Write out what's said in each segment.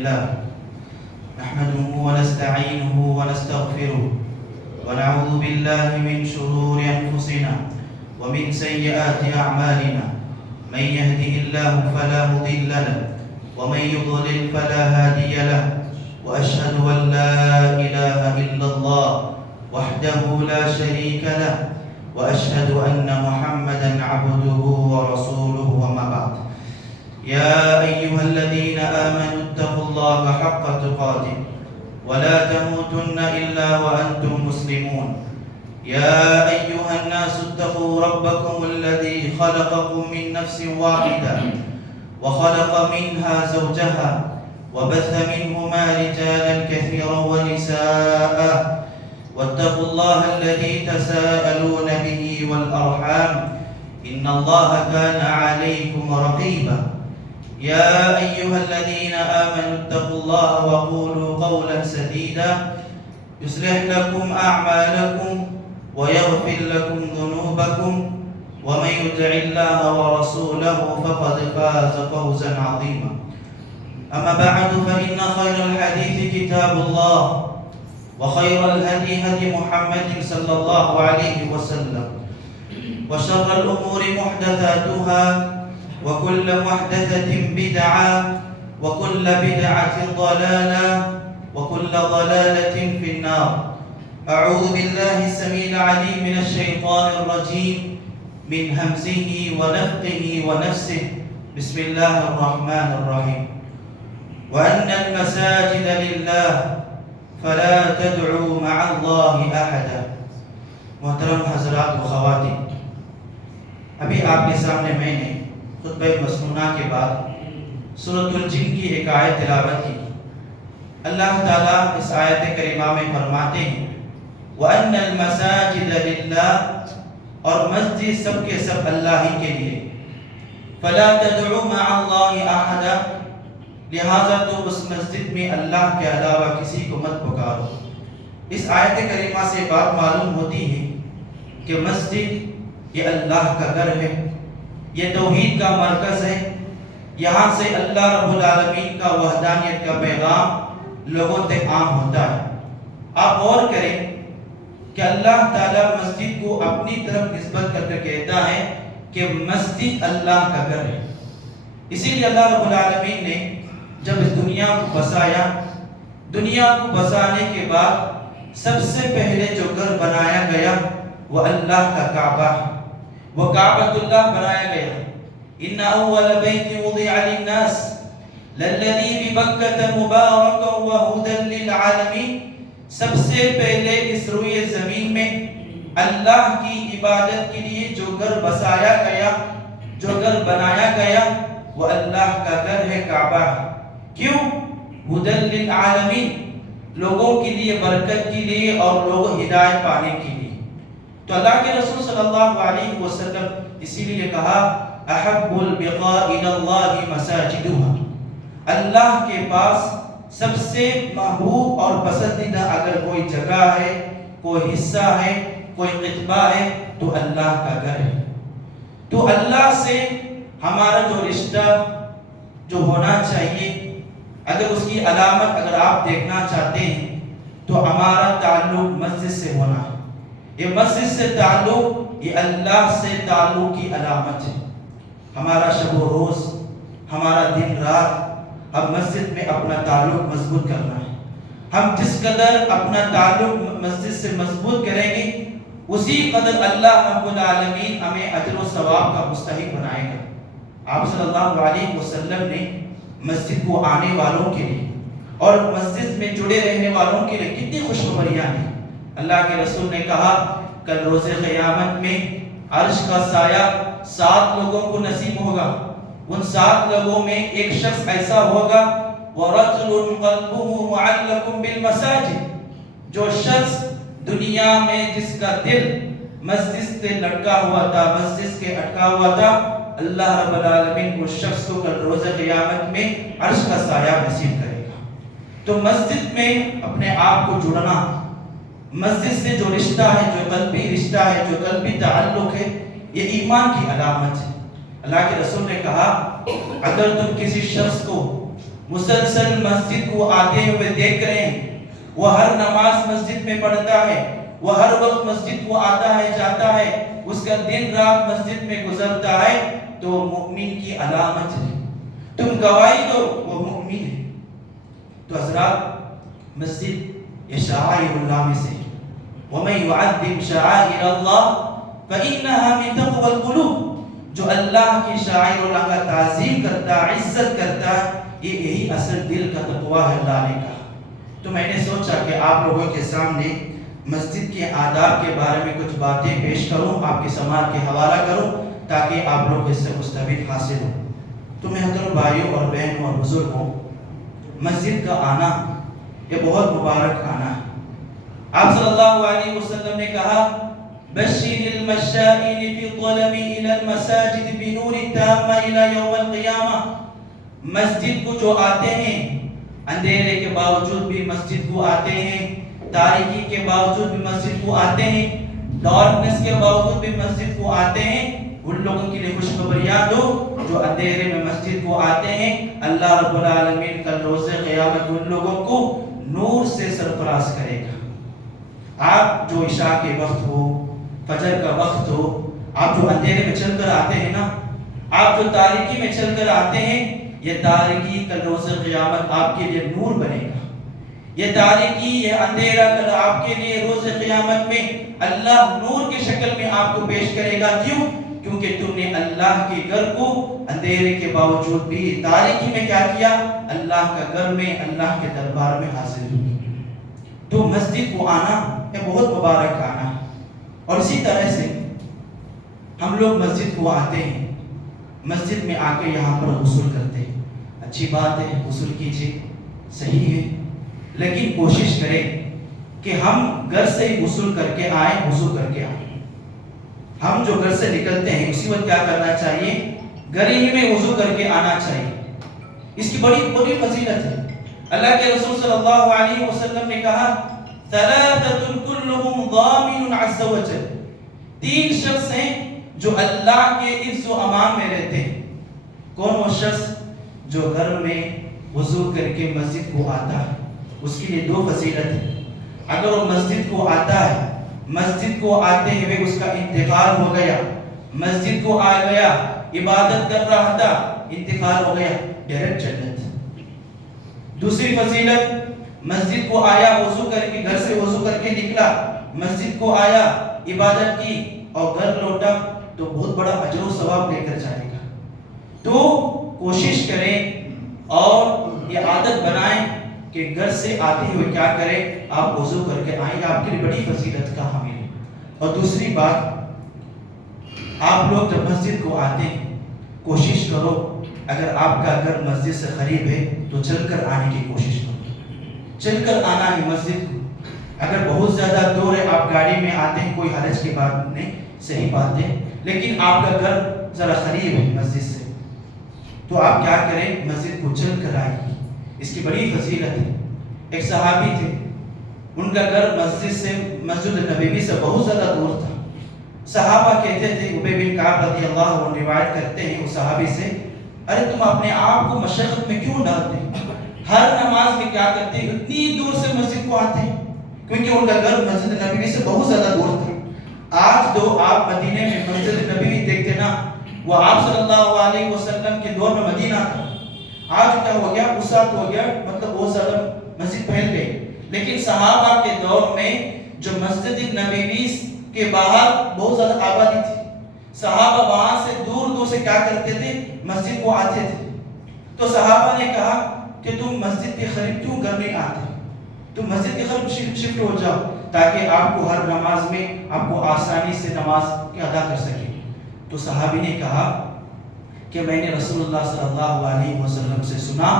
لله نحمده ونستعينه ونستغفره ونعوذ بالله من شرور أنفسنا ومن سيئات أعمالنا من يهده الله فلا مضل له ومن يضلل فلا هادي له وأشهد أن لا إله إلا الله وحده لا شريك له وأشهد أن محمدا عبده ورسوله وما بعد يا أيها الذين آمنوا اتقوا الله حق تقاته ولا تموتن إلا وأنتم مسلمون يا أيها الناس اتقوا ربكم الذي خلقكم من نفس واحدة وخلق منها زوجها وبث منهما رجالا كثيرا ونساء واتقوا الله الذي تساءلون به والأرحام إن الله كان عليكم رقيبا يا أيها الذين آمنوا اتقوا الله وقولوا قولا سديدا يصلح لكم أعمالكم ويغفر لكم ذنوبكم ومن يطع الله ورسوله فقد فاز فوزا عظيما أما بعد فإن خير الحديث كتاب الله وخير الهدي هدي محمد صلى الله عليه وسلم وشر الأمور محدثاتها وكل محدثة بدعة وكل بدعة ضلالة وكل ضلالة في النار أعوذ بالله السميع العليم من الشيطان الرجيم من همزه ونفخه ونفسه بسم الله الرحمن الرحيم وأن المساجد لله فلا تدعوا مع الله أحدا محترم حضرات و خواتین، ابھی آپ کے سامنے میں نے خطبہ مسنونہ کے بعد سورۃ الجن کی ایک آیت تلاوت کی۔ اللہ تعالیٰ اس آیت کریمہ میں فرماتے ہیں وَأَنَّ الْمَسَاجِدَ لِلَّهِ، اور مسجد سب کے سب اللہ ہی کے لیے، فَلَا تَدْعُوا مَعَ اللَّهِ أَحَدًا، لہذا تو اس مسجد میں اللہ کے علاوہ کسی کو مت پکارو۔ اس آیت کریمہ سے بات معلوم ہوتی ہے کہ مسجد یہ اللہ کا گھر ہے، یہ توحید کا مرکز ہے، یہاں سے اللہ رب العالمین کا وحدانیت کا پیغام لوگوں تک عام ہوتا ہے۔ آپ غور کریں کہ اللہ تعالیٰ مسجد کو اپنی طرف نسبت کر کے کہتا ہے کہ مسجد اللہ کا گھر ہے۔ اسی لیے اللہ رب العالمین نے جب اس دنیا کو بسایا، دنیا کو بسانے کے بعد سب سے پہلے جو گھر بنایا گیا وہ اللہ کا کعبہ ہے، وہ کعبۃ اللہ بنایا گیا۔ ان اول بیت وضع للناس للذی ببکۃ مبارکا وہدی للعالمین، سب سے پہلے اس روئے زمین میں اللہ کی عبادت کے لیے جو گھر بسایا گیا، جو گھر بنایا گیا وہ اللہ کا گھر ہے، کعبہ ہے۔ کیوں؟ ہدی للعالمین، لوگوں کے لیے، برکت کے لیے اور لوگ ہدایت پانے کے لیے۔ تو اللہ کے رسول صلی اللہ علیہ وسلم اسی لیے کہا احب البقاء الی اللہ مساجدها، اللہ کے پاس سب سے محبوب اور پسندیدہ اگر کوئی جگہ ہے، کوئی حصہ ہے، کوئی قطبہ ہے تو اللہ کا گھر ہے۔ تو اللہ سے ہمارا جو رشتہ جو ہونا چاہیے، اگر اس کی علامت اگر آپ دیکھنا چاہتے ہیں تو ہمارا تعلق مسجد سے ہونا ہے۔ یہ مسجد سے تعلق، یہ اللہ سے تعلق کی علامت ہے۔ ہمارا شب و روز، ہمارا دن رات، ہم مسجد میں اپنا تعلق مضبوط کرنا ہے۔ ہم جس قدر اپنا تعلق مسجد سے مضبوط کریں گے اسی قدر اللہ رب العالمین ہمیں اجر و ثواب کا مستحق بنائے گا۔ آپ صلی اللہ علیہ وسلم نے مسجد کو آنے والوں کے لیے اور مسجد میں جڑے رہنے والوں کے لیے کتنی خوشخبریاں ہیں۔ اللہ کے رسول نے کہا کل روز قیامت میں عرش کا سایہ 7 لوگوں کو نصیب ہوگا، ان 7 لوگوں میں ایک شخص ایسا ہوگا وَرَجُلٌ قَلْبُهُ مُعَلَّقٌ بِالْمَسَاجِدِ، جو شخص دنیا میں جس کا دل مسجد سے لٹکا ہوا تھا، مسجد کے اٹکا ہوا تھا، اللہ رب العالمین اس شخص کو کل روز قیامت میں عرش کا سایہ نصیب کرے گا۔ تو مسجد میں اپنے آپ کو جڑنا، مسجد سے جو رشتہ ہے، جو قلبی رشتہ ہے، جو قلبی تعلق ہے، یہ ایمان کی علامت ہے۔ اللہ کے رسول نے کہا اگر تم کسی شخص کو مسلسل مسجد کو آتے ہوئے دیکھ رہے ہیں، وہ ہر نماز مسجد میں پڑھتا ہے، وہ ہر وقت مسجد کو آتا ہے جاتا ہے، اس کا دن رات مسجد میں گزرتا ہے، تو مومن کی علامت ہے، تم گواہی دو وہ مومن ہے۔ تو حضرات، مسجد یہ شعائر اللہ میں سے، وَمَن يُعَظِّمْ شَعَائِرَ اللَّهِ فَإِنَّهَا مِن تَقْوَى الْقُلُوبِ، جو اللہ کی شعائر اللہ کا تعظیم کرتا، عزت کرتا، یہی اصل دل کا تقویٰ ہے اللہ نے کہا۔ تو میں نے سوچا کہ آپ لوگوں کے سامنے مسجد کے آداب کے بارے میں کچھ باتیں پیش کروں، آپ کی سماعت کے حوالہ کروں، تاکہ آپ لوگ اس سے مستفید حاصل ہوں۔ تو محترم بھائیوں اور بہنوں اور بزرگوں، مسجد کا آنا یہ بہت مبارک آنا ہے۔ آپ صلی اللہ علیہ وسلم نے کہا، بشر المشائین فی الظلم الی المساجد بنور التام الی یوم القیامہ، مسجد کو جو آتے ہیں، اندھیرے کے باوجود بھی مسجد کو آتے ہیں، تاریکی کے باوجود بھی مسجد کو آتے ہیں، ڈارکنس کے باوجود بھی مسجد کو آتے ہیں، ان لوگوں کے لیے خوشخبری یاد ہو جو اندھیرے میں مسجد کو آتے ہیں، اللہ رب العالمین کل روز قیامت ان لوگوں کو نور سے سرفراز کرے گا۔ آپ جو عشاء کے وقت ہو، فجر کا وقت ہو، آپ جو اندھیرے میں چل کر آتے ہیں نا، آپ جو تاریکی میں چل کر آتے ہیں، یہ تاریکی کل روز قیامت آپ کے لیے نور بنے گا۔ یہ تاریکی، یہ اندھیرا کل آپ کے لیے روز قیامت میں اللہ نور کی شکل میں آپ کو پیش کرے گا۔ کیوں؟ کیونکہ تم نے اللہ کے گھر کو اندھیرے کے باوجود بھی تاریکی میں کیا کیا؟ اللہ کا گھر میں، اللہ کے دربار میں حاصل ہوئی۔ تو مسجد کو آنا یہ بہت مبارک آنا ہے۔ اور اسی طرح سے ہم لوگ مسجد کو آتے ہیں، مسجد میں آ کے یہاں پر غسل کرتے ہیں، اچھی بات ہے، غسل کیجیے، صحیح ہے، لیکن کوشش کریں کہ ہم گھر سے ہی غسل کر کے آئیں، وضو کر کے آئیں۔ ہم جو گھر سے نکلتے ہیں اسی وقت کیا کرنا چاہیے؟ گھر ہی میں وضو کر کے آنا چاہیے۔ اس کی بڑی بڑی فضیلت ہے۔ اللہ کے رسول صلی اللہ علیہ وسلم نے کہا، ثلاثۃ کلہم ضامن عز وجل، تین شخص ہیں جو اللہ کے عز و امان میں رہتے ہیں۔ کون وہ شخص؟ جو گھر میں وضو کر کے مسجد کو آتا ہے، اس کے لیے دو فضیلت ہے۔ اگر وہ مسجد کو آتا ہے، مسجد کو آتے ہوئے اس کا انتقال ہو گیا، مسجد کو آ گیا، عبادت کر رہا تھا، انتقال ہو گیا، ڈائریکٹ جنت۔ دوسری فضیلت، مسجد کو آیا وضو کر کے، گھر سے وضو کر کے نکلا، مسجد کو آیا، عبادت کی اور گھر لوٹا، تو بہت بڑا اجر و ثواب لے کر جائے گا۔ تو کوشش کریں اور یہ عادت بنائیں کہ گھر سے آتے ہوئے کیا کریں؟ آپ وضو کر کے آئیں، آپ کے لیے بڑی فضیلت کا حامل ہے۔ اور دوسری بات، آپ لوگ جب مسجد کو آتے ہیں، کوشش کرو اگر آپ کا گھر مسجد سے قریب ہے تو چل کر آنے کی کوشش کرو، چل کر آنا ہے مسجد کو۔ اگر بہت زیادہ دور ہے، آپ گاڑی میں آتے ہیں، کوئی حرج کی بات نہیں، صحیح بات ہے، لیکن آپ کا گھر ذرا قریب ہے مسجد سے، تو آپ کیا کریں؟ مسجد کو چل کر آئیے، اس کی بڑی فضیلت ہے۔ ایک صحابی تھے، ان کا گھر مسجد سے، مسجد نبوی سے بہت زیادہ دور تھا۔ صحابہ کہتے تھے، ابی بن کعب رضی اللہ عنہ روایت کرتے ہیں اس صحابی سے، ارے تم اپنے آپ کو مشقت میں کیوں ڈالتے؟ ہر نماز میں کیا کرتے؟ اتنی دور سے مسجد کو آتے ہیں، کیونکہ ان کا گھر مسجد نبوی سے بہت زیادہ دور تھا۔ آج تو آپ مدینے میں مسجد نبوی دیکھتے نا، وہ آپ صلی اللہ علیہ وسلم کے دور میں مدینہ تھا، آج کیا ہو گیا؟ وسعت ہو گیا، مطلب بہت زیادہ مسجد پھیل گئی۔ لیکن صحابہ کے دور میں جو مسجد نبوی کے باہر بہت زیادہ آبادی تھی، صحابہ وہاں سے دور دور سے کیا کرتے تھے؟ مسجد کو آتے تھے۔ تو صحابہ نے کہا کہ تم مسجد کے قریب کیوں گھر نہیں آتے؟ تم مسجد کے قریب شفٹ ہو جاؤ، تاکہ آپ کو ہر نماز میں آپ کو آسانی سے نماز ادا کر سکے۔ تو صحابی نے کہا کہ میں نے رسول اللہ صلی اللہ علیہ وسلم سے سنا،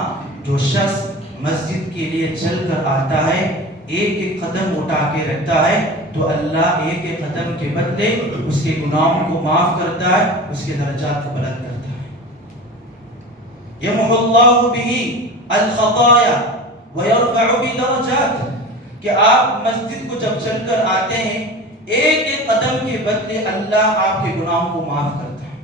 جو شخص مسجد کے لیے چل کر آتا ہے، ایک ایک قدم اٹھا کے رکھتا ہے، تو اللہ ایک ایک قدم کے بدلے اس کے گناہوں کو معاف کرتا ہے، اس کے درجات کو بلند کرتا ہے۔ یمحو اللہ بہ الخطایا ویرفع بدرجات، کہ آپ مسجد کو جب چل کر آتے ہیں، ایک ایک قدم کے بدلے اللہ آپ کے گناہوں کو معاف کرتا ہے،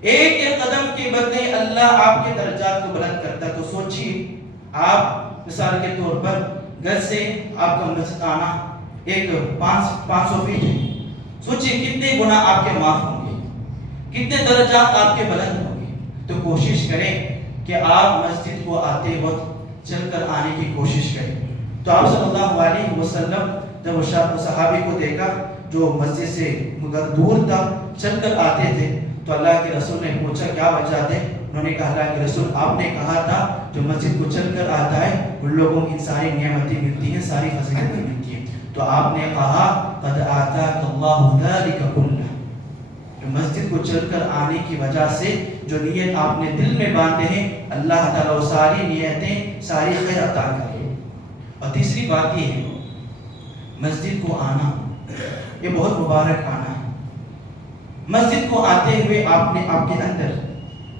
ایک ایک قدم کے بدلے اللہ آپ کے درجات کو بلند کرتا ہے۔ تو سوچئے آپ مثال کے طور پر گھر سے آپ کا مسجد آنا ایک 500 فیٹ ہے، سوچئے کتنے گناہ آپ کے معاف ہوں گے، کتنے درجات آپ کے بلند ہوں گے۔ تو کوشش کریں کہ آپ مسجد کو آتے وقت چل کر آنے کی کوشش کریں۔ تو آپ صلی اللہ علیہ وسلم جب وہ صحابی کو دیکھا جو مسجد سے مگر دور تھا چل کر آتے تھے، تو اللہ کے رسول نے پوچھا کیا وجہ ہے؟ انہوں نے کہا اللہ کے رسول آپ نے کہا تھا جو مسجد کو چل کر آتا ہے ان لوگوں کی ساری نعمتیں ملتی ہیں، ساری فضیلتیں ملتی ہیں۔ تو آپ نے کہا قد آتاک اللہ ذلک کلہ، مسجد کو چل کر آنے کی وجہ سے جو نیت آپ نے دل میں باندھے ہیں اللہ تعالیٰ وہ ساری نیتیں ساری خیر عطا کرے۔ اور تیسری بات یہ ہے مسجد کو آنا یہ بہت مبارک آنا ہے۔ مسجد کو آتے ہوئے آپ کے اندر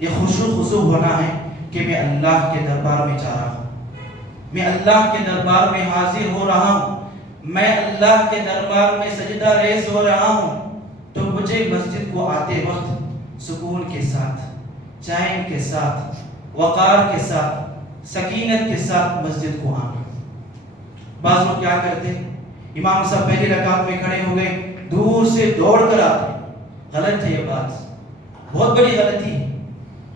یہ خضوع ہونا ہے کہ میں اللہ کے دربار میں جا رہا ہوں، میں اللہ کے دربار میں حاضر ہو رہا ہوں، میں اللہ کے دربار میں سجدہ ریز ہو رہا ہوں۔ تو مجھے مسجد کو آتے وقت سکون کے ساتھ، چین کے ساتھ، وقار کے ساتھ، سکینت کے ساتھ مسجد کو آنا۔ بعض لوگ کیا کرتے، امام صاحب پہلی رکعت میں کھڑے ہو گئے، دور سے دوڑ کر آتے۔ غلط ہے یہ بات، بہت بڑی غلطی ہے۔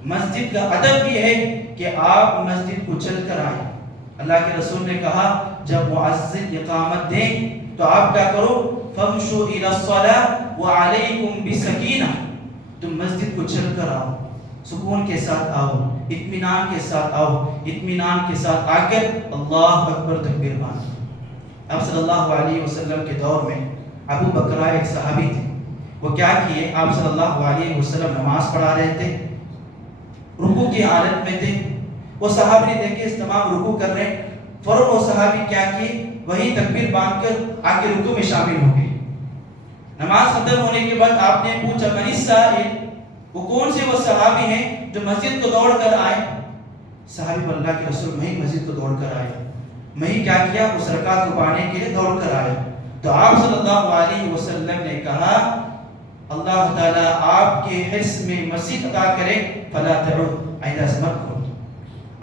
مسجد کا ادب یہ ہے کہ آپ مسجد کو چل کر آئیں۔ اللہ کے رسول نے کہا جب مؤذن اقامت دیں تو آپ کیا کرو، فَامْشُوا إِلَى الصَّلَاةِ وَعَلَيْكُمْ بِسَكِینَةٍ، تم مسجد کو چل کر آؤ، سکون کے ساتھ آؤ، اطمینان کے ساتھ آؤ، اطمینان کے ساتھ آ کر اللہ اکبر تکبیر مانو۔ آپ صلی اللہ علیہ وسلم کے دور میں ابو بکرہ ایک صحابی تھے، وہ کیا کیے، آپ صلی اللہ علیہ وسلم نماز پڑھا رہے تھے، رکوع کی حالت میں تھے، وہ صحابی نے دیکھے اس تمام رکوع کر رہے، فوراً وہ صحابی کیا کیے، وہی تکبیر باندھ کر آ کے رکوع میں شامل ہو گئے۔ نماز ختم ہونے کے بعد آپ نے پوچھا من السائل، وہ کون سے وہ صحابی ہیں جو مسجد کو دوڑ کر آئے؟ صحابی اللہ کے رسول میں ہی مسجد کو دوڑ کر آئے، میں ہی کیا کیا، اس رکعت کو پانے کے لیے دوڑ کر آئے۔ تو آپ صلی اللہ علیہ وسلم نے کہا اللہ تعالیٰ آپ کے حرص میں مزید عطا کرے، فلا تعود، آئندہ سے مت کرو۔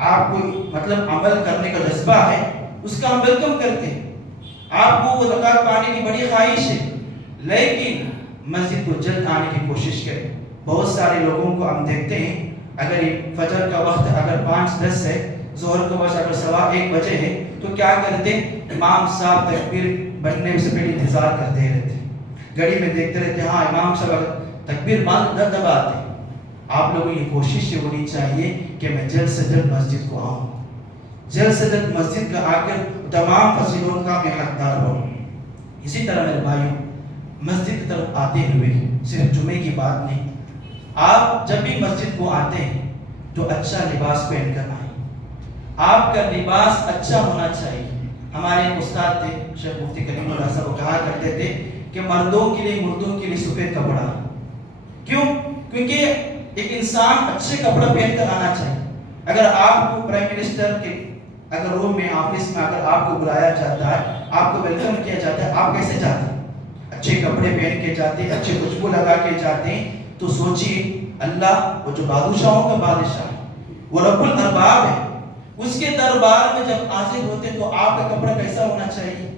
آپ کو مطلب عمل کرنے کا جذبہ ہے، اس کا عمل کم کرتے، آپ کو وہ رکعت پانے کی بڑی خواہش ہے، لیکن مسجد کو جلد آنے کی کوشش کریں۔ بہت سارے لوگوں کو ہم دیکھتے ہیں اگر فجر کا وقت اگر 5:10 ہے، ظہر کا وقت اگر 1:15 بجے ہے تو کیا کرتے ہیں، امام صاحب تکبیر بننے سے پہلے انتظار کرتے رہتے، گھڑی میں دیکھتے رہتے، ہاں امام صاحب تکبیر باندھ دباتے۔ آپ لوگوں کی کوشش یہ ہونی چاہیے کہ میں جلد سے جلد مسجد کو آؤں، جلد سے جلد مسجد کا آ کر تمام فضیلتوں کا میں حقدار ہوں۔ اسی طرح میرے بھائیوں، مسجد کی طرف آتے ہوئے صرف جمعے کی بات نہیں، آپ جب بھی مسجد کو آتے ہیں تو اچھا لباس پہن کر آئیں، آپ کا لباس اچھا ہونا چاہیے۔ ہمارے استاد تھے شیخ مفتی کریم اللہ صاحب کہا کرتے تھے کہ مردوں کے لیے مردوں کے لیے سفید کپڑا، کیوں؟ کیونکہ ایک انسان اچھے کپڑے پہن کر آنا چاہیے۔ اگر آپ کو پرائم منسٹر کے اگر روم میں آفس میں اگر آپ کو بلایا جاتا ہے، آپ کو ویلکم کیا جاتا ہے، آپ کیسے جاتے ہیں؟ اچھے کپڑے پہن کے جاتے ہیں، اچھے خوشبو لگا کے جاتے ہیں۔ تو سوچئے اللہ وہ جو بادشاہوں کا بادشاہ ہے، وہ رب الارباب ہے، اس کے دربار میں جب حاضر ہوتے تو آپ کا کپڑا کیسا ہونا چاہیے،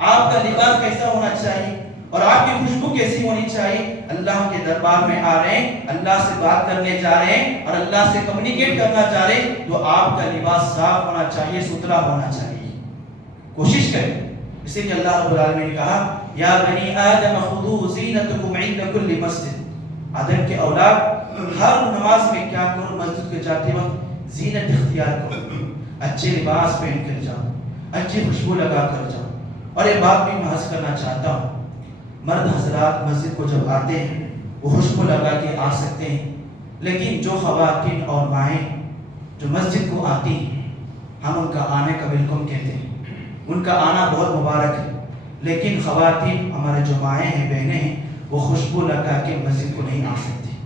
آپ کا لباس کیسا ہونا چاہیے، اور آپ کی خوشبو کیسی ہونی چاہیے؟ اللہ کے دربار میں آ رہے ہیں، اللہ سے بات کرنے جا رہے ہیں اور اللہ سے کمیونیکیٹ کرنا چاہ رہے ہیں، تو آپ کا لباس صاف ہونا چاہیے، ستھرا ہونا چاہیے۔ کوشش کریں، اسی لیے اللہ رب العالمین نے کہا یا بنی آدم خذوا زینتکم عند کل مسجد، آدم کے اولاد ہر نماز میں کیا کرو، مسجد کے جاتے وقت زینت اختیار کرو، اچھے لباس پہن کر جاؤ، اچھی خوشبو لگا کر جاؤ۔ اور یہ بات بھی میں عرض کرنا چاہتا ہوں، مرد حضرات مسجد کو جب آتے ہیں وہ خوشبو لگا کے آ سکتے ہیں، لیکن جو خواتین اور مائیں جو مسجد کو آتی ہیں، ہم ان کا آنے کا ویلکم کہتے ہیں، ان کا آنا بہت مبارک ہے، لیکن خواتین ہمارے جو مائیں ہیں، بہنیں ہیں، وہ خوشبو لگا کے مسجد کو نہیں آ سکتی۔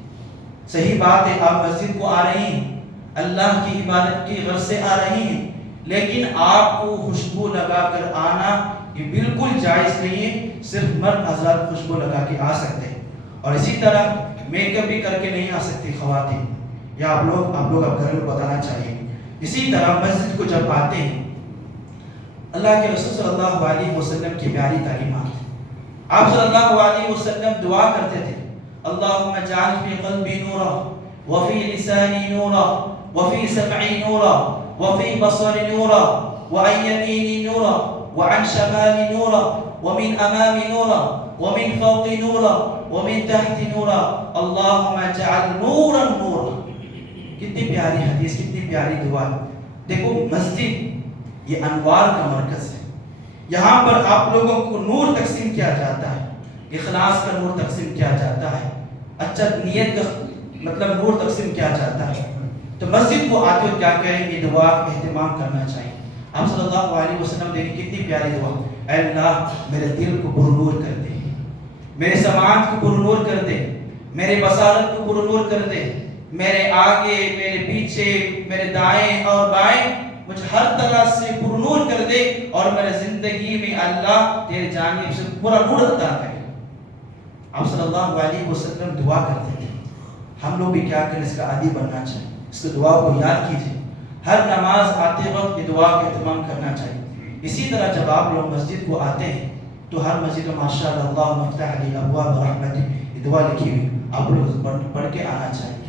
صحیح بات ہے، آپ مسجد کو آ رہی ہیں، اللہ کی عبادت کی غرض سے آ رہی ہیں، لیکن آپ کو خوشبو لگا کر آنا یہ بالکل جائز نہیں ہے، صرف مرد حضرات خوشبو لگا کے آ سکتے ہیں، اور اسی طرح میک اپ بھی کر کے نہیں آ سکتی خواتین، یا آپ لوگ اب گھر میں بتانا چاہیے، اسی طرح مسجد کو جب آتے ہیں، اللہ کے رسول صلی اللہ علیہ وسلم کی پیاری تعلیمات، آپ صلی اللہ علیہ وسلم دعا کرتے تھے، اللہم اجعل فی قلبی نورا وفی لسانی نورا وفی سمعی نورا وفی بصری نورا وعن یمینی نورا وعن شمالی نورا ومن امامی نورا ومن فوق نورا ومن تحت نورا اللہم اجعل نورا نورا۔ کتنی پیاری حدیث، کتنی پیاری دعا۔ دیکھو مسجد یہ انوار کا مرکز ہے، یہاں پر آپ لوگوں کو نور تقسیم کیا جاتا ہے، اخلاص کا نور تقسیم کیا جاتا ہے، اچھا نیت کا مطلب نور تقسیم کیا جاتا ہے۔ تو مسجد کو آتے ہو کیا کریں، یہ دعا اہتمام کرنا چاہیے۔ آپ صلی اللہ علیہ وسلم دیکھیں کتنی پیاری دعا، اے اللہ میرے دل کو پرنور کر دے، میرے سماعت کو پرنور کر دے، میرے بصارت کو پرنور کر دے، میرے آگے میرے پیچھے میرے دائیں اور بائیں مجھے ہر طرح سے پرنور کر دے، اور میرے زندگی میں اللہ تیرے جانب سے پورا نور عطا کرے۔ آپ صلی اللہ علیہ وسلم دعا کرتے تھے، ہم لوگ بھی کیا کریں، اس کا عادی بننا چاہیے، اس دعا کو یاد کیجیے، ہر نماز آتے وقت یہ دعا کا اہتمام کرنا چاہیے۔ اسی طرح جب آپ لوگ مسجد کو آتے ہیں تو ہر مسجد میں ماشاءاللہ اللہم افتح لی ابواب رحمتک یہ دعا لکھی ہوئی، آپ لوگ پڑھ کے آنا چاہیے۔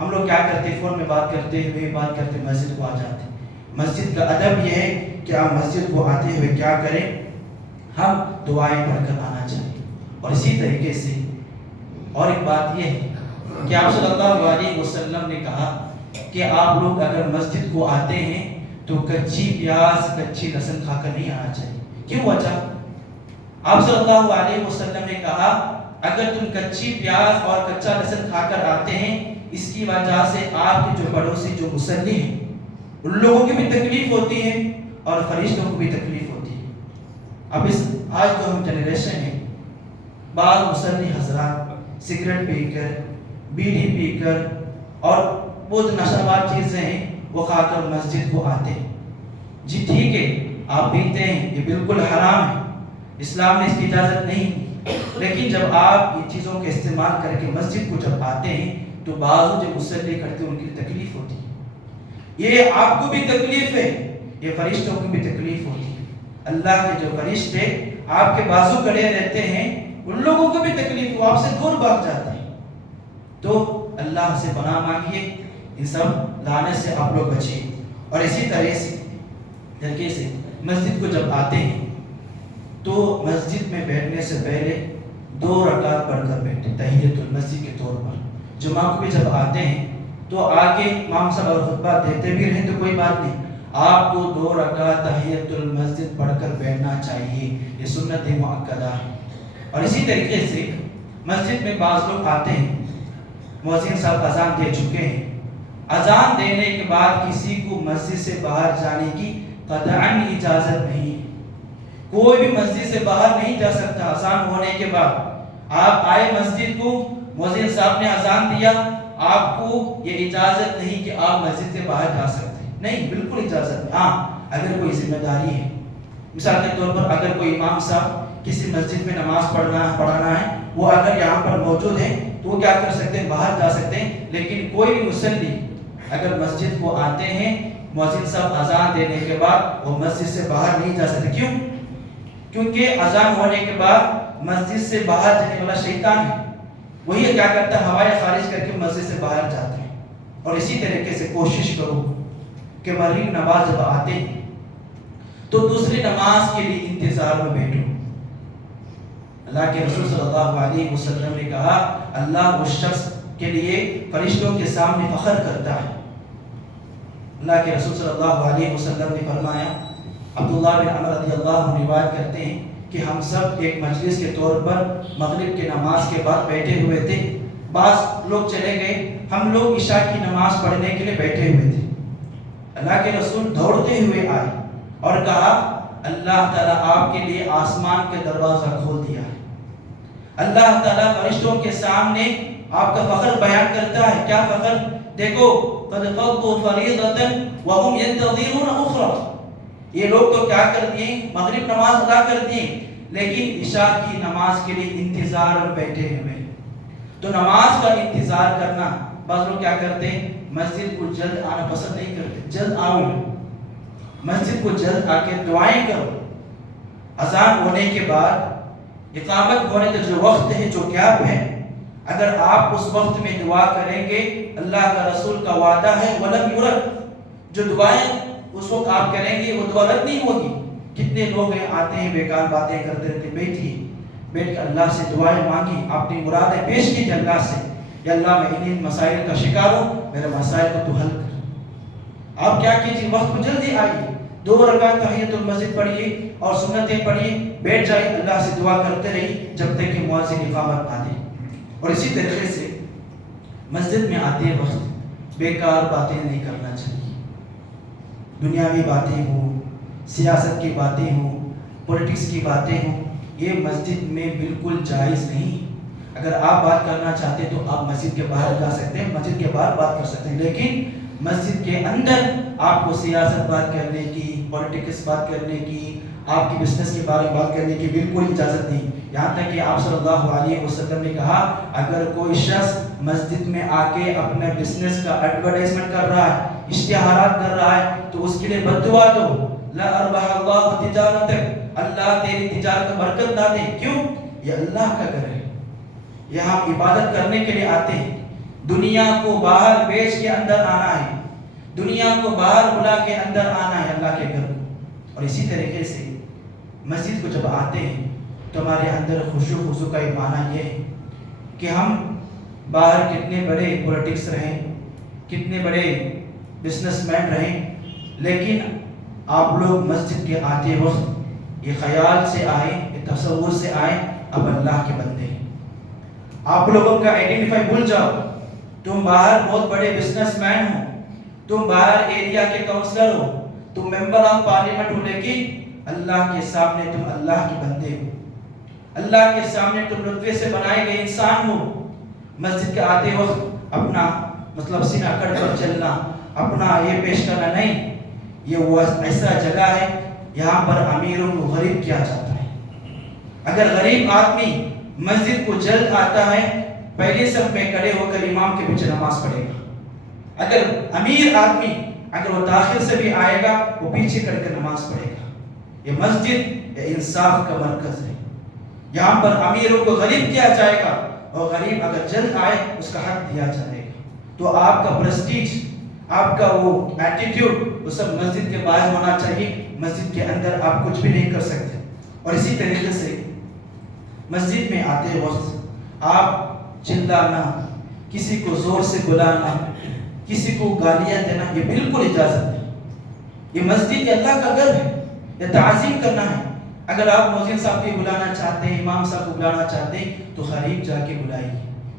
ہم لوگ کیا کرتے ہیں، فون میں بات کرتے ہوئے مسجد کو آ جاتے ہیں۔ مسجد کا ادب یہ ہے کہ آپ مسجد کو آتے ہوئے کیا کریں، ہم دعائیں پڑھ کر آنا چاہیے۔ اور اسی طریقے سے اور ایک بات یہ ہے کہ آپ صلی اللہ علیہ وسلم نے کہا کہ آپ لوگ اگر مسجد کو آتے ہیں تو کچی پیاز کچی لہسن کھا کر نہیں آنا چاہیے۔ کیوں وجہ؟ آپ صلی اللہ علیہ وسلم نے کہا اگر تم کچی پیاز اور کچا لہسن کھا کر آتے ہیں، اس کی وجہ سے آپ کے جو پڑوسی جو مصلی ہیں ان لوگوں کی بھی تکلیف ہوتی ہے اور فرشتوں کو بھی تکلیف ہوتی ہے۔ اب اس آج جو ہم جنریشن ہے، بعض مصلی حضرات سگریٹ پی کر بیڑی پی کر اور بہت نشہ بات چیزیں ہیں وہ کھا کر مسجد کو آتے ہیں۔ جی ٹھیک ہے، آپ پیتے ہیں، یہ بالکل حرام ہے، اسلام نے اس کی اجازت نہیں، لیکن جب آپ یہ چیزوں کے استعمال کر کے مسجد کو جب آتے ہیں تو بعض جو مصلی کرتے ہیں ان کی تکلیف ہوتی ہے، یہ آپ کو بھی تکلیف ہے، یہ فرشتوں کو بھی تکلیف ہوتی ہے۔ اللہ کے جو فرشتے آپ کے بازو کڑے رہتے ہیں ان لوگوں کو بھی تکلیف ہو، آپ سے دور بھاگ جاتے ہیں۔ تو اللہ سے پناہ مانگیے، ان سب لعنت سے آپ لوگ بچیے۔ اور اسی طریقے سے مسجد کو جب آتے ہیں تو مسجد میں بیٹھنے سے پہلے 2 رکعت پڑھ کر بیٹھے تحیۃ المسجد کے طور پر۔ جمعہ کو بھی جب آتے ہیں تو آگے امام صاحب اور خطبہ دیتے بھی رہیں تو کوئی بات نہیں، آپ کو 2 رکعت تحیۃ المسجد پڑھ کر بیٹھنا چاہیے، یہ سنت مؤکدہ ہے۔ اور اسی طریقے سے مسجد میں بعض لوگ آتے ہیں، مؤذن صاحب اذان دے چکے ہیں، اذان دینے کے بعد کسی کو مسجد سے باہر جانے کی قطعاً اجازت نہیں، کوئی بھی مسجد سے باہر نہیں جا سکتا۔ اذان ہونے کے بعد آپ آئے مسجد کو، مؤذن صاحب نے اذان دیا، آپ کو یہ اجازت نہیں کہ آپ مسجد سے باہر جا سکتے، نہیں، بالکل اجازت نہیں۔ ہاں اگر کوئی ذمہ داری ہے، مثال کے طور پر اگر کوئی امام صاحب کسی مسجد میں نماز پڑھانا ہے، وہ اگر یہاں پر موجود ہیں تو وہ کیا کر سکتے ہیں، باہر جا سکتے ہیں، لیکن کوئی بھی مصلی اگر مسجد کو آتے ہیں مؤذن صاحب اذان دینے کے بعد وہ مسجد سے باہر نہیں جا سکتے۔ کیوں؟ کیونکہ اذان ہونے کے بعد مسجد سے باہر جانے والا شیطان ہے، وہی کیا کرتا ہے، ہوائیں خارج کر کے مسجد سے باہر جاتے ہیں۔ اور اسی طریقے سے کوشش کرو کہ مغرب نماز جب آتے ہیں تو دوسری نماز کے لیے انتظار میں بیٹھو۔ اللہ کے رسول صلی اللہ علیہ وسلم نے کہا اللہ اس شخص کے لیے فرشتوں کے سامنے فخر کرتا ہے۔ اللہ کے رسول صلی اللہ علیہ وسلم نے فرمایا، عبداللہ بن عمر رضی اللہ عنہ روایت کرتے ہیں کہ ہم سب ایک مجلس کے طور پر مغرب کی نماز کے بعد بیٹھے ہوئے تھے، بعض لوگ چلے گئے، ہم لوگ عشاء کی نماز پڑھنے کے لیے بیٹھے ہوئے تھے۔ اللہ کے رسول دوڑتے ہوئے آئے اور کہا اللہ تعالیٰ آپ کے لیے آسمان کے دروازہ کھول دیا ہے، اللہ تعالیٰ فرشتوں کے سامنے آپ کا فخر بیان کرتا ہے۔ کیا فخر؟ دیکھو قد قضوا فریضۃ وهم ينتظرون اخرى، یہ لوگ تو کیا کر دیے، مغرب نماز ادا کر دیے، لیکن عشاء کی نماز کے لیے انتظار میں بیٹھے ہوئے۔ تو نماز کا انتظار کرنا، بعض لوگ کیا کرتے ہیں مسجد کو جلد آنا پسند نہیں کرتے. جلد آؤ مسجد کو، جلد آ کے دعائیں کرو. اذان ہونے کے بعد اقامت ہونے کا جو وقت ہے، جو گیپ ہے، اگر آپ اس وقت میں دعا کریں گے، اللہ کا رسول کا وعدہ ہے وَلَمْ يُرَدْ، جو دعائیں اس وقت آپ کریں گے وہ دعا رد نہیں ہوگی. کتنے لوگ ہیں آتے ہیں بیکار باتیں کرتے رہتے، بیٹھ کے اللہ سے دعائیں مانگی، اپنی مرادیں پیش کی اللہ سے، یا اللہ میں ان مسائل کا شکار ہوں، میرے مسائل کو تو حل کر. آپ کیا کیجیے، وقت کو جلدی آئیے، 2 رکعت تحیۃ المسجد پڑھیے اور سنتیں پڑھیے، بیٹھ جائیے، اللہ سے دعا کرتے رہیے جب تک کہ مؤذن اقامت نہ دے. اور اسی طریقے سے مسجد میں آتے وقت بیکار باتیں نہیں کرنا چاہیے. دنیاوی باتیں ہوں، سیاست کی باتیں ہوں، پولیٹکس کی باتیں ہوں، یہ مسجد میں بالکل جائز نہیں. اگر آپ بات کرنا چاہتے تو آپ مسجد کے باہر جا سکتے ہیں، مسجد کے باہر بات کر سکتے ہیں، لیکن مسجد کے اندر آپ کو سیاست بات کرنے کی، پولیٹکس بات کرنے کی، آپ کی بزنس کے بارے میں بات کرنے کی بالکل اجازت نہیں. یہاں تک کہ آپ صلی اللہ علیہ وسلم نے کہا، اگر کوئی شخص مسجد میں آ کے اپنے بزنس کا ایڈورٹائزمنٹ کر رہا ہے، اشتہارات کر رہا ہے، تو اس کے لیے بد دعا دو، لا اربح اللہ تجارتک، اللہ تیری تجارت میں برکت نہ دے. کیوں؟ یہ اللہ کا گھر ہے، یہاں عبادت کرنے کے لیے آتے ہیں. دنیا کو باہر بیچ کے اندر آنا ہے، دنیا کو باہر بلا کے اندر آنا ہے اللہ کے گھر. اور اسی طریقے سے مسجد کو جب آتے ہیں تو ہمارے اندر خشوع خضوع کا ایک معنی یہ ہے کہ ہم باہر کتنے بڑے پولیٹکس رہیں، کتنے بڑے بزنس مین رہیں، لیکن آپ لوگ مسجد کے آتے وقت یہ خیال سے آئیں، یہ تصور سے آئیں اب اللہ کے بندے ہیں. آپ لوگوں کا آئیڈینٹیفائی بھول جاؤ. تم باہر بہت بڑے بزنس مین ہو، تم باہر ایریا کے کاؤنسلر ہو، تم ممبر آف پارلیمنٹ ہو، لیکن اللہ کے سامنے تم اللہ کے بندے ہو، اللہ کے سامنے تم نطفے سے بنائے گئے انسان ہو. مسجد کے آتے وقت اپنا سینہ کٹ کر چلنا، اپنا یہ پیش کرنا نہیں. یہ وہ ایسا جگہ ہے یہاں پر امیروں کو غریب کیا جاتا ہے. اگر غریب آدمی مسجد کو جلد آتا ہے، پہلے صف میں کھڑے ہو کر امام کے پیچھے نماز پڑھے گا. اگر امیر آدمی اگر وہ تاخیر سے بھی آئے گا، وہ پیچھے کر کے نماز پڑھے گا. یہ مسجد انصاف کا مرکز ہے، یہاں پر امیروں کو غریب کیا جائے گا، اور غریب اگر جلد آئے اس کا حق دیا جائے گا. تو آپ کا پریسٹیج، آپ کا وہ ایٹیٹیوڈ وہ سب مسجد کے باہر ہونا چاہیے. مسجد کے اندر آپ کچھ بھی نہیں کر سکتے. اور اسی طریقے سے مسجد میں آتے وقت آپ چلانا، کسی کو زور سے بلانا، کسی کو گالیاں دینا، یہ بالکل اجازت نہیں. یہ مسجد اللہ کا گھر ہے، یہ تعظیم کرنا ہے. اگر آپ مؤذن صاحب کو بلانا چاہتے ہیں، امام صاحب کو بلانا چاہتے ہیں، تو قریب جا کے بلائیے.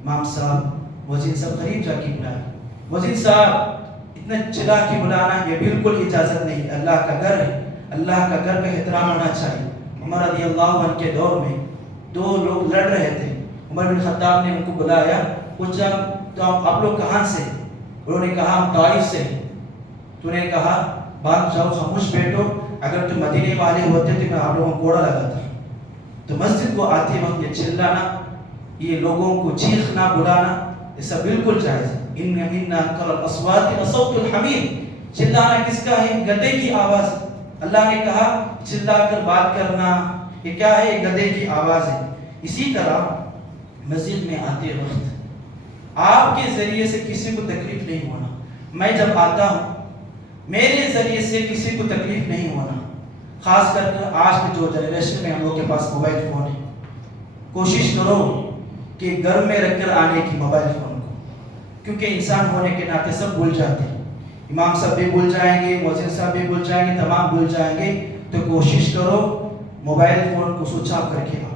امام صاحب، مؤذن صاحب قریب جا کے بلائیے. مؤذن صاحب اتنا چلا کے بلانا یہ بالکل اجازت نہیں. اللہ کا گھر ہے، اللہ کا گھر کا احترام ہونا چاہیے. عمر رضی اللہ عنہ کے دور میں 2 لوگ لڑ رہے تھے. عمر بن خطاب نے ان کو بلایا، پوچھا تو آپ لوگ کہاں سے؟ انہوں نے کہا ہم طائف سے. تو نے کہا بات جاؤ، خاموش بیٹھو، اگر تم مدینے والے ہوتے تو میں آپ لوگوں کو کوڑا لگاتا. تو مسجد کو آتے وقت یہ چلانا، یہ لوگوں کو چیخنا، بلانا، یہ سب بالکل جائز ہے. ان انکر الاصوات لصوت الحمیر، چلانا کس کا ہے؟ گدھے کی آواز. اللہ نے کہا چلا کر بات کرنا یہ کیا ہے؟ گدھے کی آواز ہے. اسی طرح مسجد میں آتے وقت آپ کے ذریعے سے کسی کو تکلیف نہیں ہونا. میں جب آتا ہوں میرے ذریعے سے کسی کو تکلیف نہیں ہونا. خاص کر کے آج کے جو جنریشن میں ہم لوگ کے پاس موبائل فون ہے، کوشش کرو کہ گھر میں رکھ کر آنے کی موبائل فون کو، کیونکہ انسان ہونے کے ناطے سب بھول جاتے ہیں. امام صاحب بھی بھول جائیں گے، مؤذن صاحب بھی بھول جائیں گے، تمام بھول جائیں گے. تو کوشش کرو موبائل فون کو سوئچ آف کر کے آؤ.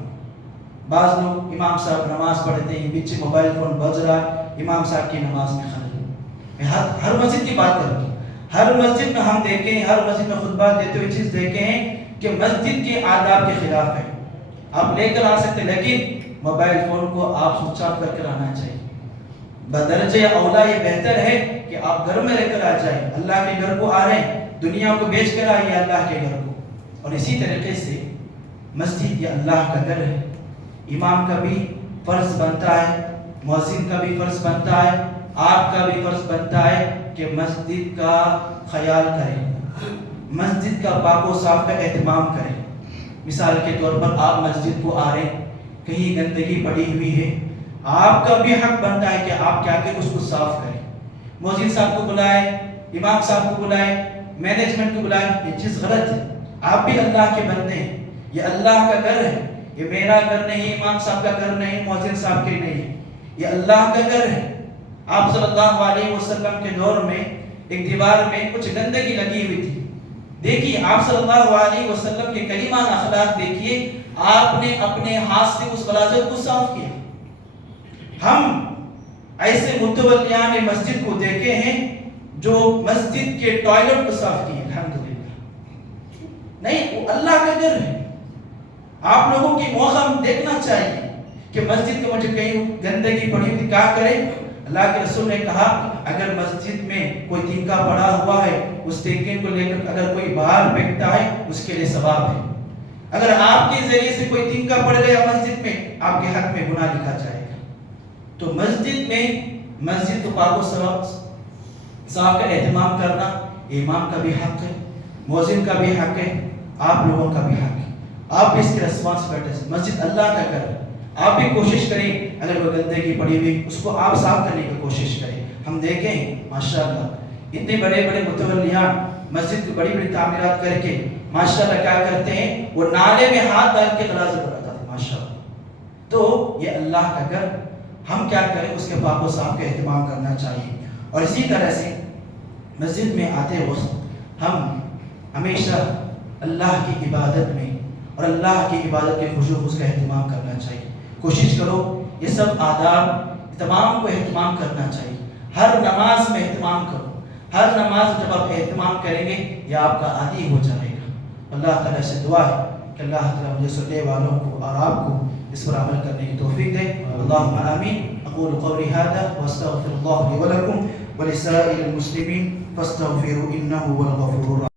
بعض لوگ امام صاحب نماز پڑھتے ہیں، پیچھے موبائل فون بج رہا ہے، امام صاحب کی نماز میں خلل. میں ہر مسجد کی بات کر رہا ہوں. ہر مسجد میں ہم دیکھیں ہیں، ہر مسجد میں خطبہ دیتے ہوئے چیز دیکھیں ہیں کہ مسجد کے آداب کے خلاف ہے. آپ لے کر آ سکتے لیکن موبائل فون کو آپ سوئچ آف کر کر آنا چاہیے. بدرجہ اولا یہ بہتر ہے کہ آپ گھر میں رہ کر آ جائیں. اللہ کے گھر کو آ رہے ہیں، دنیا کو بیچ کر آئیے اللہ کے گھر کو. اور اسی طریقے سے مسجد یہ اللہ کا گھر ہے. امام کا بھی فرض بنتا ہے، مؤذن کا بھی فرض بنتا ہے، آپ کا بھی فرض بنتا ہے کہ مسجد کا خیال کریں، مسجد کا پاک و صاف کا اہتمام کریں۔ مثال کے طور پر آپ مسجد کو آ رہے ہیں، کہیں گندگی پڑی ہوئی ہے، آپ کا بھی حق بنتا ہے کہ آپ کیا کہ اس کو صاف کریں۔ مؤذن صاحب کو بلائیں، امام صاحب کو بلائیں، مینجمنٹ کو بلائیں، یہ چیز غلط ہے۔ آپ بھی اللہ کے بندے ہیں، یہ اللہ کا گھر ہے، یہ میرا گھر نہیں، امام صاحب کا گھر نہیں، مؤذن صاحب کے نہیں، یہ اللہ کا گھر ہے۔ آپ صلی اللہ علیہ وسلم کے دور میں ایک دیوار میں کچھ گندگی لگی ہوئی تھی، دیکھیے آپ صلی اللہ علیہ وسلم کے کریمان اخلاق دیکھیے، آپ نے اپنے ہاتھ سے اس غلاظت کو صاف کیا۔ ہم ایسے متولیان مسجد کو دیکھے ہیں جو مسجد کے ٹوائلٹ کو صاف کیے، الحمدللہ نہیں، وہ اللہ کا گھر ہے۔ آپ لوگوں کی موقع دیکھنا چاہیے کہ مسجد کے مجھے کہیں گندگی پڑی ہوئی کیا کرے۔ اللہ کے رسول نے کہا اگر مسجد میں کوئی تنکا پڑا ہوا ہے، اس تنکے کو لے کر اگر کوئی باہر پھینکتا ہے اس کے لیے ثواب ہے۔ اگر آپ کے ذریعے سے کوئی تنکا پڑ گیا مسجد میں، آپ کے حق میں گناہ لکھا جائے گا۔ تو مسجد میں مسجد کو پاک و صاف کا اہتمام کرنا امام کا بھی حق ہے، مؤذن کا بھی حق ہے، آپ لوگوں کا بھی حق ہے۔ آپ بھی اس کے ریسپانسبلٹی سے، مسجد اللہ کا گھر ہے، آپ بھی کوشش کریں اگر وہ گندگی پڑی ہوئی اس کو آپ صاف کرنے کی کوشش کریں۔ ہم دیکھیں ماشاءاللہ اتنے بڑے بڑے متولیان مسجد کو بڑی بڑی تعمیرات کر کے ماشاءاللہ کیا کرتے ہیں، وہ نالے میں ہاتھ ڈال کے غلاظت بناتا ہے ماشاءاللہ۔ تو یہ اللہ کا گھر، ہم کیا کریں اس کے پاک و صاف کا اہتمام کرنا چاہیے۔ اور اسی طرح سے مسجد میں آتے وقت ہم ہمیشہ اللہ کی عبادت میں اور اللہ کی عبادت کے خشوع کا اہتمام کرنا چاہیے۔ کوشش کرو یہ سب آداب تمام کو اہتمام کرنا چاہیے۔ ہر نماز میں اہتمام کرو، ہر نماز جب آپ اہتمام کریں گے یہ آپ کا عادی ہو جائے گا۔ اللہ تعالیٰ سے دعا ہے کہ اللہ تعالیٰ مجھے سننے والوں کو اور آپ کو اس پر عمل کرنے کی توفیق دے۔ اللہم آمین۔ اقول قولی ھذا واستغفر اللہ لی ولکم ولسائر المسلمین فاستغفروا انہ هو الغفور الرحیم۔